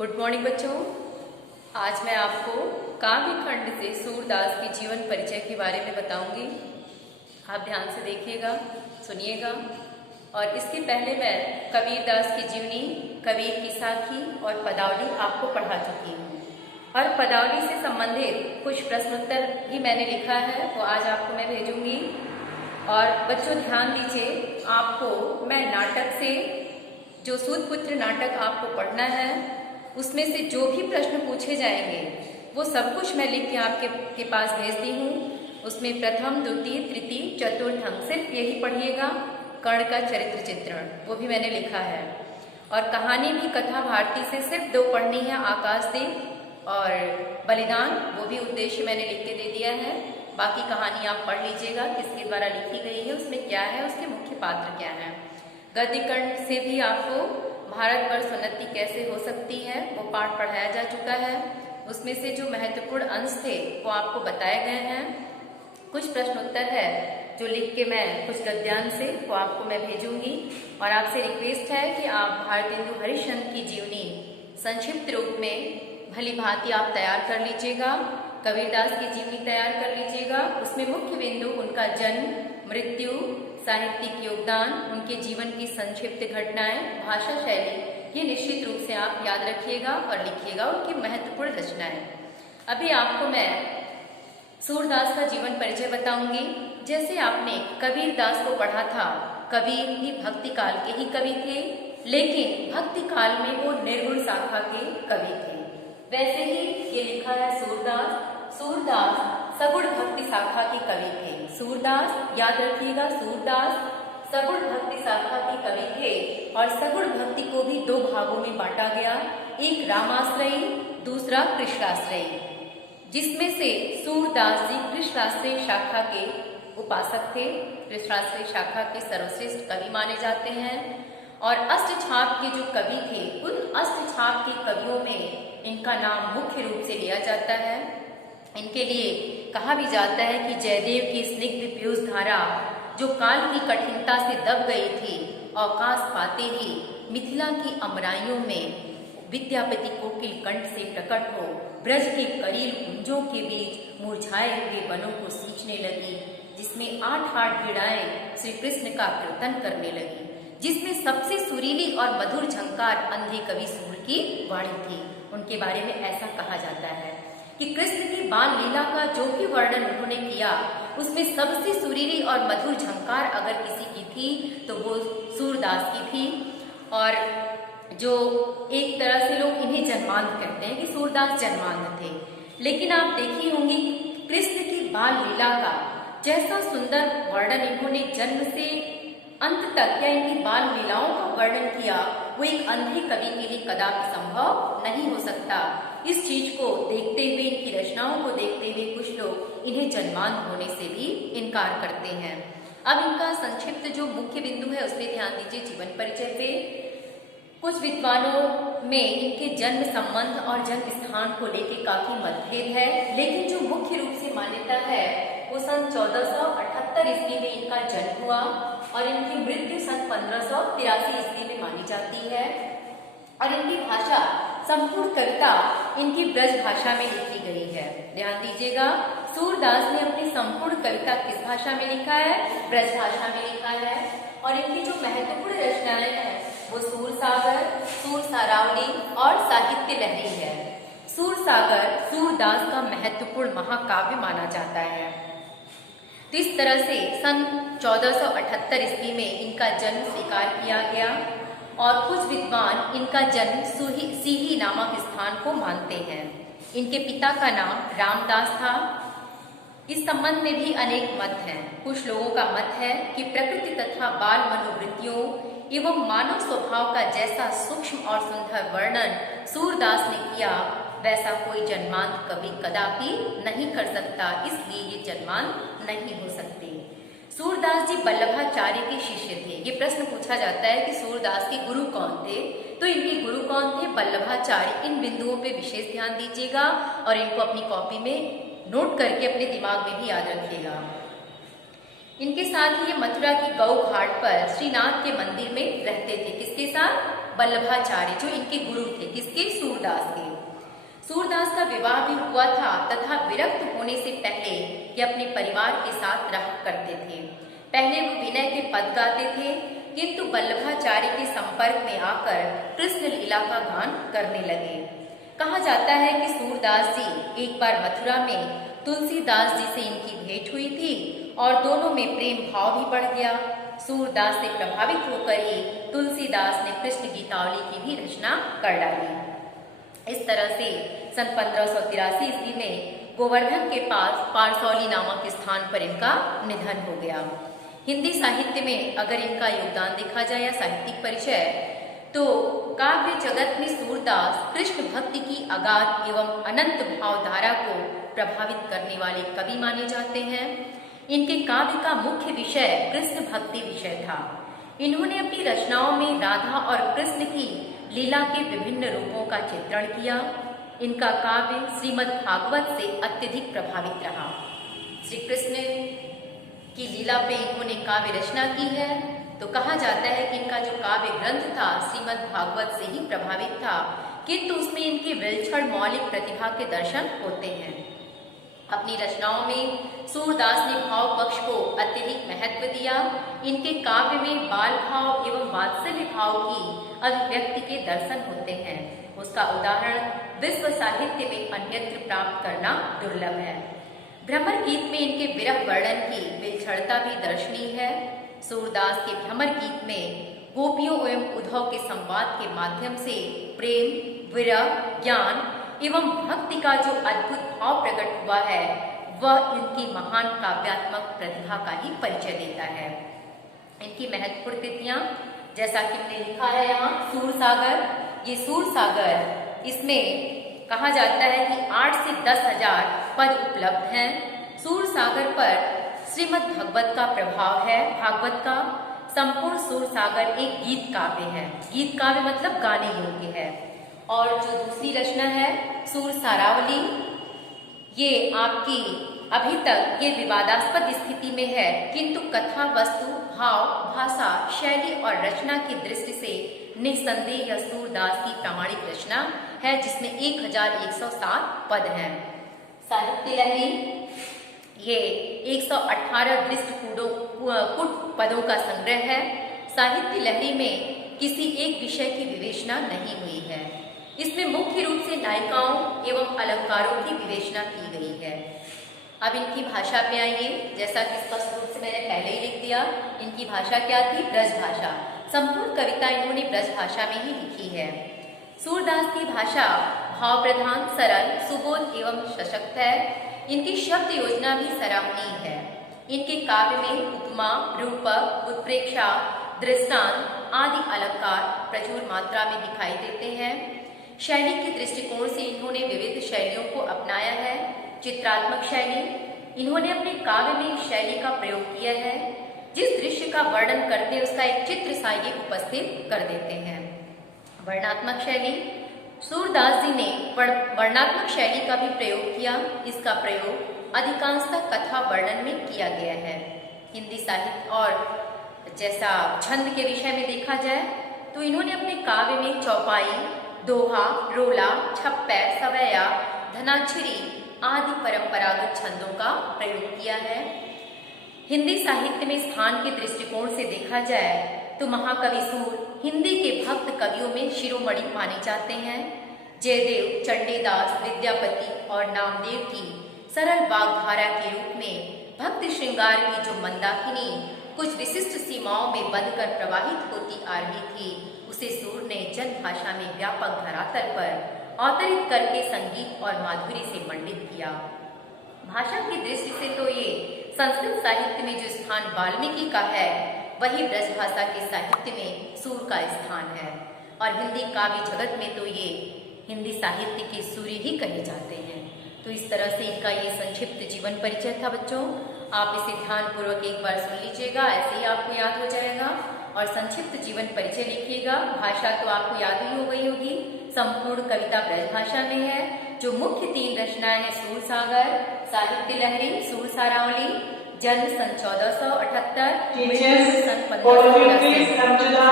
Good morning बच्चों। आज मैं आपको काव्य खंड से सूरदास के जीवन परिचय के बारे में बताऊंगी। आप ध्यान से देखिएगा, सुनिएगा। और इसके पहले मैं कबीरदास की जीवनी, कबीर की साखी और पदावली आपको पढ़ा चुकी हूँ। और पदावली से संबंधित कुछ प्रश्नोत्तर भी मैंने लिखा है, वो आज आपको मैं भेजूंगी। और बच्चों ध्यान दीजिए, आपको मैं नाटक से जो सूतपुत्र नाटक आपको पढ़ना है, उसमें से जो भी प्रश्न पूछे जाएंगे वो सब कुछ मैं लिख के आपके पास भेज दी हूँ। उसमें प्रथम, द्वितीय, तृतीय, चतुर्थ अंक सिर्फ यही पढ़िएगा। कर्ण का चरित्र चित्रण वो भी मैंने लिखा है। और कहानी भी कथा भारती से सिर्फ 2 पढ़नी है, आकाशदीप और बलिदान, वो भी उद्देश्य मैंने लिख के दे दिया है। बाकी कहानी आप पढ़ लीजिएगा, किसके द्वारा लिखी गई है, उसमें क्या है, उसके मुख्य पात्र क्या है। गद्यकर्ण से भी आपको भारतवर्ष उन्नति कैसे हो सकती है वो पाठ पढ़ाया जा चुका है। उसमें से जो महत्वपूर्ण अंश थे वो आपको बताए गए हैं। कुछ प्रश्नोत्तर है जो लिख के मैं कुछ गद्यांश से वो आपको मैं भेजूंगी। और आपसे रिक्वेस्ट है कि आप भारतेंदु हरिश्चंद्र की जीवनी संक्षिप्त रूप में भली भांति आप तैयार कर लीजिएगा। कबीरदास की जीवनी तैयार कर लीजिएगा। उसमें मुख्य बिंदु उनका जन्म, मृत्यु, साहित्यिक योगदान, उनके जीवन की संक्षिप्त घटनाएं, भाषा शैली, ये निश्चित रूप से आप याद रखिएगा और लिखिएगा, उनकी महत्वपूर्ण रचनाएं। अभी आपको मैं सूरदास का जीवन परिचय बताऊंगी। जैसे आपने कबीरदास को पढ़ा था, कबीर भी भक्ति काल के ही कवि थे, लेकिन भक्ति काल में वो निर्गुण शाखा के कवि थे। वैसे ही ये लिखा है सूरदास सगुण भक्ति शाखा के कवि थे। सूरदास याद रखिएगा, सूरदास सगुण भक्ति शाखा के कवि थे। और सगुण भक्ति को भी 2 भागों में बांटा गया, एक रामाश्रयी, दूसरा कृष्णाश्रयी, जिसमें से सूरदास जी कृष्णाश्रयी शाखा के उपासक थे। कृष्णाश्रयी शाखा के सर्वश्रेष्ठ कवि माने जाते हैं। और अष्टछाप के जो कवि थे, उन अष्टछाप के कवियों में इनका नाम मुख्य रूप से लिया जाता है। इनके लिए कहा भी जाता है कि जयदेव की स्निग्ध पीयूष धारा जो काल की कठिनता से दब गई थी, अवकाश पाते ही मिथिला की अमराइयों में विद्यापति कोकिल कंठ से प्रकट हो ब्रज के करील कुंजों के बीच मुरझाए हुए वनों को सींचने लगी, जिसमें 8 गिड़ाएं श्री कृष्ण का कीर्तन करने लगी, जिसमें सबसे सुरीली और मधुर झंकार अंधे कवि सूर की वाणी थी। उनके बारे में ऐसा कहा जाता है कि कृष्ण की बाल लीला का जो भी वर्णन उन्होंने किया, उसमें सबसे सुरीली और मधुर झंकार अगर किसी की थी तो वो सूरदास की थी। और जो एक तरह से लोग इन्हें जन्मांध कहते हैं कि सूरदास जन्मांध थे, लेकिन आप देखी होंगी कृष्ण की बाल लीला का जैसा सुंदर वर्णन इन्होंने जन्म से अंत तक या इनकी बाल लीलाओं का वर्णन किया, वो एक अंधे कवि के लिए कदापि संभव नहीं हो सकता। इस चीज को देखते हुए, इनकी रचनाओं को देखते हुए कुछ लोग इन्हें जन्मांध होने से भी इनकार करते हैं। अब इनका संक्षिप्त जो मुख्य बिंदु है उस पर ध्यान दीजिए। जीवन परिचय पे कुछ विद्वानों में इनके जन्म संबंध और जन्म स्थान को लेकर काफी मतभेद है, लेकिन जो मुख्य रूप से मान्यता है वो सन 1478 ईस्वी में इनका जन्म हुआ और इनकी मृत्यु सन 1583 ईस्वी में मानी जाती है। और इनकी भाषा, संपूर्ण कविता इनकी ब्रज भाषा में लिखी गई है। ध्यान दीजिएगा, सूरदास ने अपनी संपूर्ण कविता किस भाषा में लिखा है? ब्रज भाषा में लिखा है। और इनकी जो महत्वपूर्ण रचनाएं हैं वो सूरसागर, सूरसारावली और साहित्य लहरी है। सूरसागर सूरदास का महत्वपूर्ण महाकाव्य माना जाता है। तो इस तरह से सन 1478 ईस्वी में इनका जन्म स्वीकार किया गया और कुछ विद्वान इनका जन्म सीही नामक स्थान को मानते हैं। इनके पिता का नाम रामदास था। इस संबंध में भी अनेक मत हैं। कुछ लोगों का मत है कि प्रकृति तथा बाल मनोवृत्तियों एवं मानव स्वभाव का जैसा सूक्ष्म और सुंदर वर्णन सूरदास ने किया, वैसा कोई जन्मांध कवि कदापि नहीं कर सकता, इसलिए ये जन्मांध नहीं हो सकते। सूरदास जी वल्लभाचार्य के शिष्य थे। ये प्रश्न पूछा जाता है कि सूरदास के गुरु कौन थे, तो इनके गुरु कौन थे? वल्लभाचार्य। इन बिंदुओं पे विशेष ध्यान दीजिएगा और इनको अपनी कॉपी में नोट करके अपने दिमाग में भी याद रखिएगा। इनके साथ ही ये मथुरा की गौ घाट पर श्रीनाथ के मंदिर में रहते थे। किसके साथ? वल्लभाचार्य, जो इनके गुरु थे। किसके? सूरदास के। सूरदास का विवाह भी हुआ था तथा विरक्त होने से पहले ये अपने परिवार के साथ रहा करते थे। पहले वो विनय के पद गाते थे, किंतु वल्लभाचार्य के संपर्क में आकर कृष्ण लीला का गान करने लगे। कहा जाता है कि सूरदास जी एक बार मथुरा में तुलसीदास जी से इनकी भेंट हुई थी और दोनों में प्रेम भाव भी बढ़ गया। सूरदास से प्रभावित होकर ही तुलसीदास ने कृष्ण गीतावली की भी रचना कर डाली। इस तरह से सन 1583 ईस्वी में गोवर्धन के पास पारसौली नामक स्थान पर इनका निधन हो गया। हिंदी साहित्य में अगर इनका योगदान देखा जाए या साहित्यिक परिचय, तो काव्य जगत में सूरदास कृष्ण भक्ति की अगाध एवं अनंत भावधारा को प्रभावित करने वाले कवि माने जाते हैं। इनके काव्य का मुख्य विषय कृष्ण भक्ति विषय था। इन्होंने अपनी रचनाओं में राधा और कृष्ण की लीला के विभिन्न रूपों का चित्रण किया। इनका काव्य श्रीमद् भागवत से अत्यधिक प्रभावित रहा। श्री कृष्ण की लीला पे इन्होंने काव्य रचना की है, तो कहा जाता है कि इनका जो काव्य ग्रंथ था श्रीमद् भागवत से ही प्रभावित था, किंतु उसमें इनके विलक्षण मौलिक प्रतिभा के दर्शन होते हैं। अपनी रचनाओं में सूरदास ने भाव पक्ष को अत्यधिक महत्व दिया। इनके काव्य में बाल भाव एवं वात्सल्य भाव की अभिव्यक्ति के दर्शन होते हैं। उसका उदाहरण विश्व साहित्य में अन्यत्र प्राप्त करना दुर्लभ है। भ्रमर गीत में इनके विरह वर्णन की विलक्षणता भी दर्शनीय है। सूरदास के भ्रमर गीत में गोपियों एवं उद्धव के संवाद के माध्यम से प्रेम, विरह, ज्ञान एवं भक्ति का जो अद्भुत भाव प्रकट हुआ है, वह इनकी महान काव्यात्मक प्रतिभा का ही परिचय देता है। इनकी महत्वपूर्ण कृतियां, जैसा कि हमने लिखा है यहाँ सूरसागर, ये सूरसागर, इसमें कहा जाता है कि 8 से 10,000 पद उपलब्ध हैं। सूरसागर पर श्रीमद् भागवत का प्रभाव है। भागवत का संपूर्ण सूरसागर एक गीत काव्य है। गीत काव्य मतलब गाने योग्य है। और जो दूसरी रचना है सूरसारावली, ये आपकी अभी तक ये विवादास्पद स्थिति में है, किंतु कथा, वस्तु, भाव, भाषा, शैली और रचना की दृष्टि से निस्संदेह यह सूरदास की प्रामाणिक रचना है, जिसमें 1107 पद हैं। साहित्य लहरी, ये 118 दृष्ट कुट पदों का संग्रह है। साहित्य लहरी में किसी एक विषय की विवेचना नहीं हुई है। इसमें मुख्य रूप से नायिकाओं एवं अलंकारों की विवेचना की गई है। अब इनकी भाषा पे आइए। जैसा कि स्पष्ट रूप से मैंने पहले ही लिख दिया, इनकी भाषा क्या थी? ब्रज भाषा। संपूर्ण कविता इन्होंने ब्रज भाषा में ही लिखी है। सूरदास की भाषा भाव प्रधान, सरल, सुबोध एवं सशक्त है। इनकी शब्द योजना भी सराहनीय है। इनके काव्य में उपमा, रूपक, उत्प्रेक्षा, दृष्टांत आदि अलंकार प्रचुर मात्रा में दिखाई देते हैं। शैली के दृष्टिकोण से इन्होंने विविध शैलियों को अपनाया है। चित्रात्मक शैली, इन्होंने अपने काव्य में शैली का प्रयोग किया है। जिस दृश्य का वर्णन करते हैं उसका एक चित्र सा ये उपस्थित कर देते हैं। वर्णात्मक शैली, सूरदास जी ने वर्णात्मक शैली का भी प्रयोग किया। इसका प्रयोग अधिकांशतः कथा वर्णन में किया गया है। हिंदी साहित्य और जैसा छंद के विषय में देखा जाए तो इन्होंने अपने काव्य में चौपाई, दोहा, रोला, छप्पै, सवैया, धनाक्षरी आदि परंपरागत छंदों का प्रयोग किया है। हिंदी साहित्य में स्थान के दृष्टिकोण से देखा जाए तो महाकवि सूर हिंदी के भक्त कवियों में शिरोमणि माने जाते हैं। जयदेव, चंडीदास, विद्यापति और नामदेव की सरल वाग्धारा के रूप में भक्ति श्रृंगार की जो मंदाकिनी कुछ विशिष्ट सीमाओं में बंधकर प्रवाहित होती आ रही थी, उसे सूर ने जन भाषा में व्यापक धरातल पर अवतरित करके संगीत और माधुरी से मंडित किया। भाषा की दृष्टि से तो ये संस्कृत साहित्य में जो स्थान वाल्मीकि का है, वही ब्रजभाषा के साहित्य में सूर का स्थान है। और हिंदी काव्य जगत में तो ये हिंदी साहित्य के सूर्य ही कहे जाते हैं। तो इस तरह से इनका ये संक्षिप्त जीवन परिचय था बच्चों। आप इसे ध्यानपूर्वक एक बार सुन लीजिएगा, ऐसे ही आपको याद हो जाएगा। और संक्षिप्त जीवन परिचय लिखिएगा। भाषा तो आपको याद ही हो गई होगी। संपूर्ण कविता ब्रजभाषा में है। जो मुख्य 3 रचनाएं हैं सूरसागर, साहित्य लहरी, सूरसारावली, जन्म सन 1478, मृत्यु सन 1510।